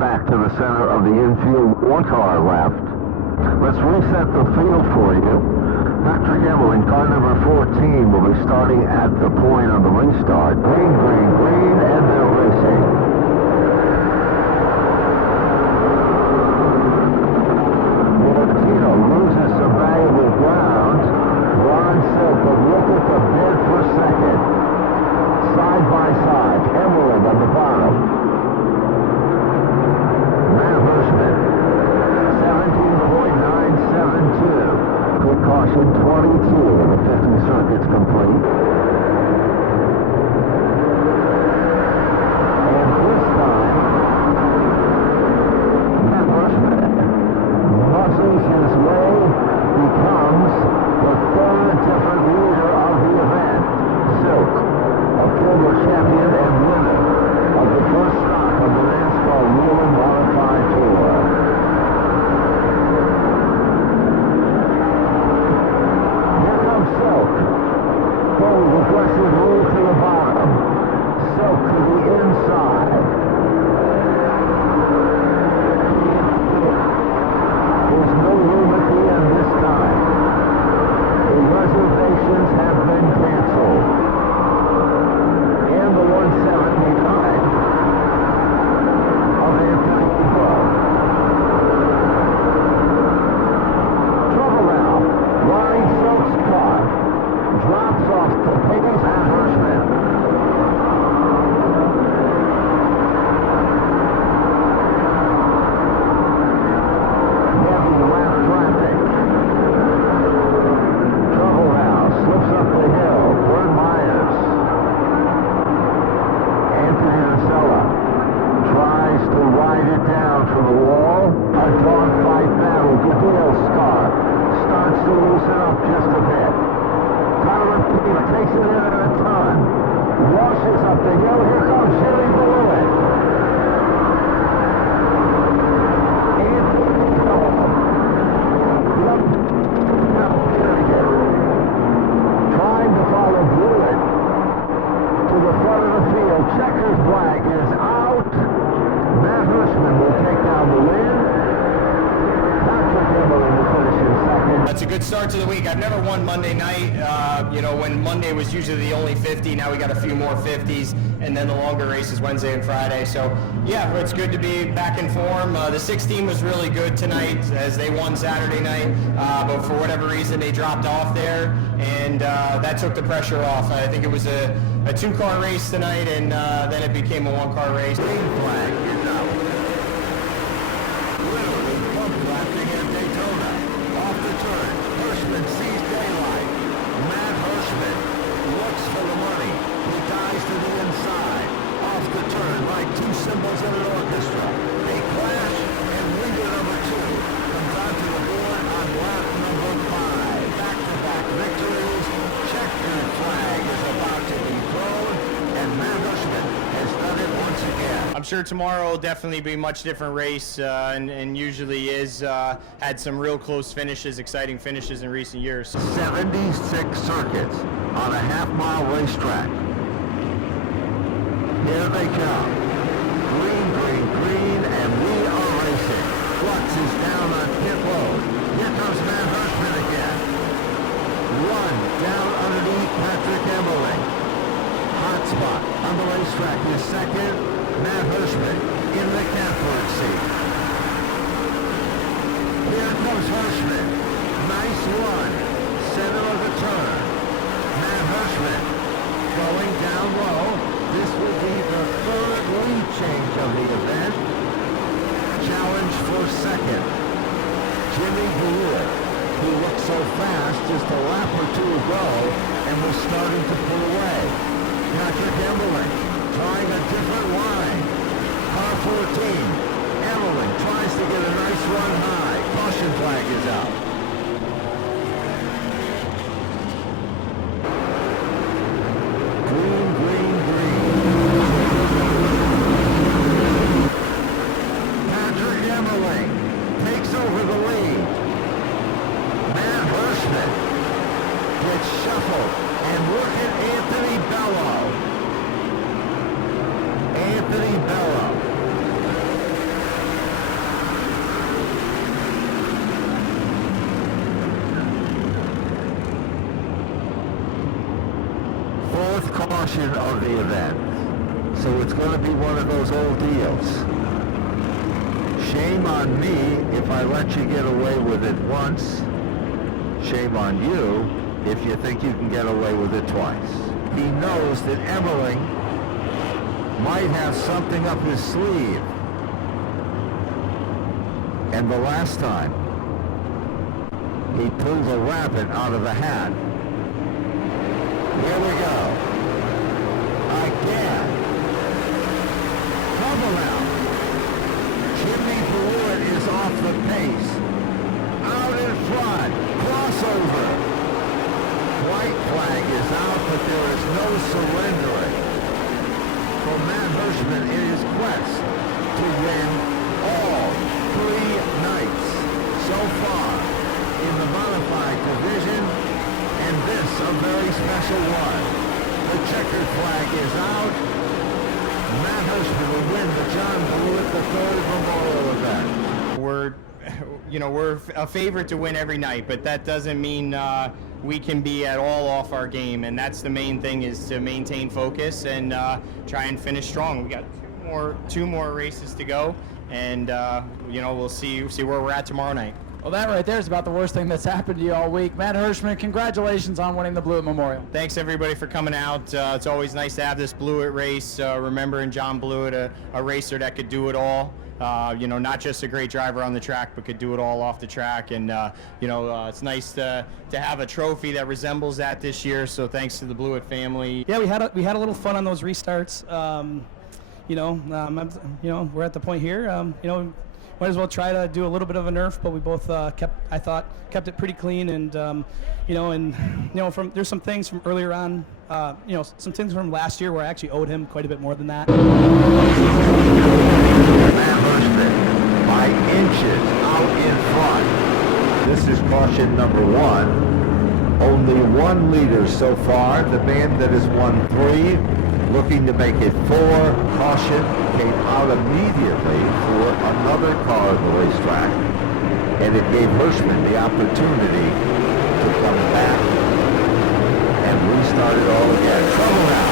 back to the center of the infield, one car left. Let's reset the field for you. Patrick Emeling, car number 14, will be starting at the point on the restart. Green, green, green, and they're racing. Valentino loses some valuable ground. Ron Silk, but look at the bid for second. Side by side, Emeling on the bottom. Matt Hirschman, 17.972. Quick caution, 22 of the 50 circuits complete. And this time, Matt Hirschman muscles his way, becomes the third different leader of the event. Silk, a former champion and winner of the first stop of the NASCAR Wheeling Modified Tour. Here comes Silk. Bold, aggressive move to the bottom. Silk to the inside. There's no room at the end this time. The reservations have been canceled. And the 179 of Anthony Tuebok. Trouble now. Ronnie Silk's car drops off to Peggy's and Hirschman. Heavy lap traffic. Trouble now. Slips up the hill. Bert Myers. Anthony Arcella tries to ride it down from the wall. A dogfight battle. Goodale's car starts to loosen up just a bit. Tyler Peter takes it in at a ton. Washes up the hill. Here comes Jimmy Blewett. Anthony trying to follow Blewett to the front of the field. Checkered flag is out. Matt Hirschman will take down the win. Patrick Emeling will finish in second. It's a good start to the week. I've never won Monday night. When Monday was usually the only 50, now we got a few more 50s, and then the longer races Wednesday and Friday. So, yeah, it's good to be back in form. The 16 was really good tonight as they won Saturday night, but for whatever reason they dropped off there, and that took the pressure off. I think it was a two-car race tonight, and then it became a one-car race. Green flag is out. Literally pump blasting at Daytona. Off the turn, Hirschman sees daylight. Matt Hirschman looks for the money. He dives to the inside. Off the turn, like two cymbals in an orchestra. They clash, and leader number 2 comes onto the board on lap number 5. Back-to-back victories. Checkered flag is about to be thrown, and Matt Hirschman has done it once again. I'm sure tomorrow will definitely be a much different race, and usually is. Had some real close finishes, exciting finishes in recent years. 76 circuits on a half-mile racetrack. Here they come. Green, green, green, and we are racing. Flux is down on pit road. Here comes Matt Hirschman again. Run down underneath Patrick Emeling. Hot spot on the racetrack is second. Matt Hirschman in the catbird seat. Here comes Hirschman. Nice run. Center of the turn. Matt Hirschman going down low. This will be the third lead change of the event. Challenge for second. Jimmy Blewett, who looked so fast just a lap or two ago and was starting to pull away. Patrick Emeling trying a different line. Car 14. Emeling tries to get a nice run high. Caution flag is out. Green, green, green. Patrick Emeling takes over the lead. Matt Hirschman gets shuffled, and look at Anthony Bello. Anthony Bello caution of the event. So it's going to be one of those old deals. Shame on me if I let you get away with it once. Shame on you if you think you can get away with it twice. He knows that Emmerling might have something up his sleeve. And the last time, he pulled a rabbit out of the hat. Here we go. Again. Trouble out. Jimmy Blewett is off the pace. Out in front. Crossover. White flag is out, but there is no surrendering for Matt Hirschman in his quest to win all 3 nights so far in the modified division, and this a very special one. The checkered flag is out. Matt Hirschman will win the John Blewett III Memorial event. We're a favorite to win every night, but that doesn't mean we can be at all off our game, and that's the main thing, is to maintain focus and try and finish strong. We got two more races to go, and we'll see where we're at tomorrow night. Well, that right there is about the worst thing that's happened to you all week. Matt Hirschman, congratulations on winning the Blewett Memorial. Thanks, everybody, for coming out. It's always nice to have this Blewett race. Remembering John Blewett, a racer that could do it all. Not just a great driver on the track, but could do it all off the track. And, it's nice to have a trophy that resembles that this year. So thanks to the Blewett family. Yeah, we had a little fun on those restarts. We're at the point here. Might as well try to do a little bit of a nerf, but we both kept it pretty clean, and there's some things from earlier on, some things from last year where I actually owed him quite a bit more than that. Matt Hirschman by inches out in front. This is caution number 1. Only 1 leader so far. The man that has won 3, looking to make it 4. Caution came out immediately for another car on the racetrack, and it gave Hirschman the opportunity to come back and restart it all again. Trouble now.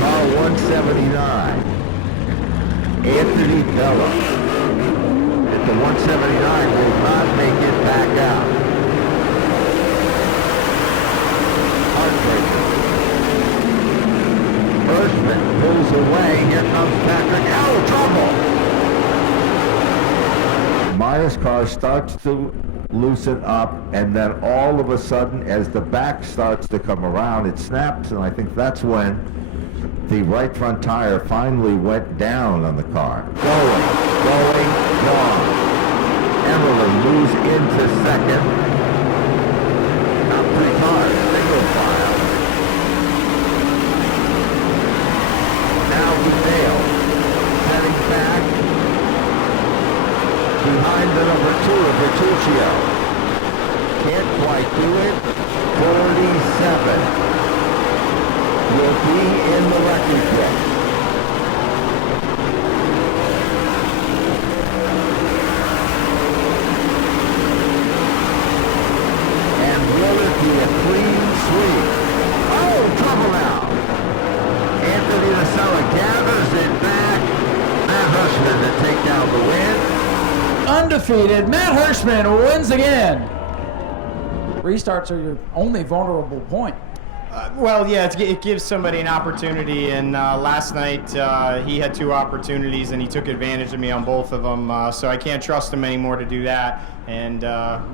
Car 179. Anthony Bella at the 179 will not make it back out. Heartbreaker. Hirschman pulls away. Here comes Patrick. Oh, trouble! Meyer's car starts to loosen up, and then all of a sudden, as the back starts to come around, it snaps, and I think that's when the right front tire finally went down on the car. Going, gone. Emmerling moves into second. Top 3 cars, single file. Now Dale, heading back behind the number 2 of Bertuccio. Can't quite do it. 47. Will be in the record book. And will it be a clean sweep? Oh, trouble now. Anthony Lasella gathers it back. Matt Hirschman to take down the win. Undefeated, Matt Hirschman wins again. Restarts are your only vulnerable point. It gives somebody an opportunity, and last night he had 2 opportunities, and he took advantage of me on both of them, so I can't trust him anymore to do that, and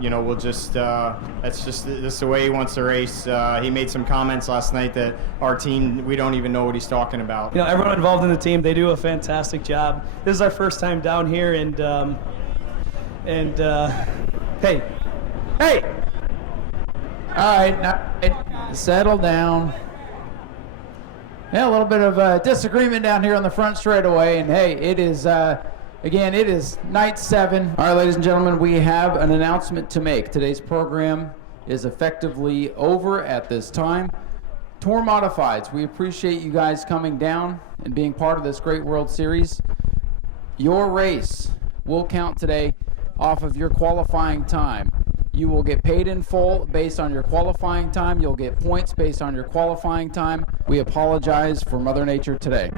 we'll just, this is the way he wants to race. He made some comments last night that our team, we don't even know what he's talking about. Everyone involved in the team, they do a fantastic job. This is our first time down here, and hey! All right, now settle down. Yeah, a little bit of disagreement down here on the front straightaway, and hey, it is night 7. All right, ladies and gentlemen, we have an announcement to make. Today's program is effectively over at this time. Tour Modifieds, we appreciate you guys coming down and being part of this great World Series. Your race will count today off of your qualifying time. You will get paid in full based on your qualifying time. You'll get points based on your qualifying time. We apologize for Mother Nature today.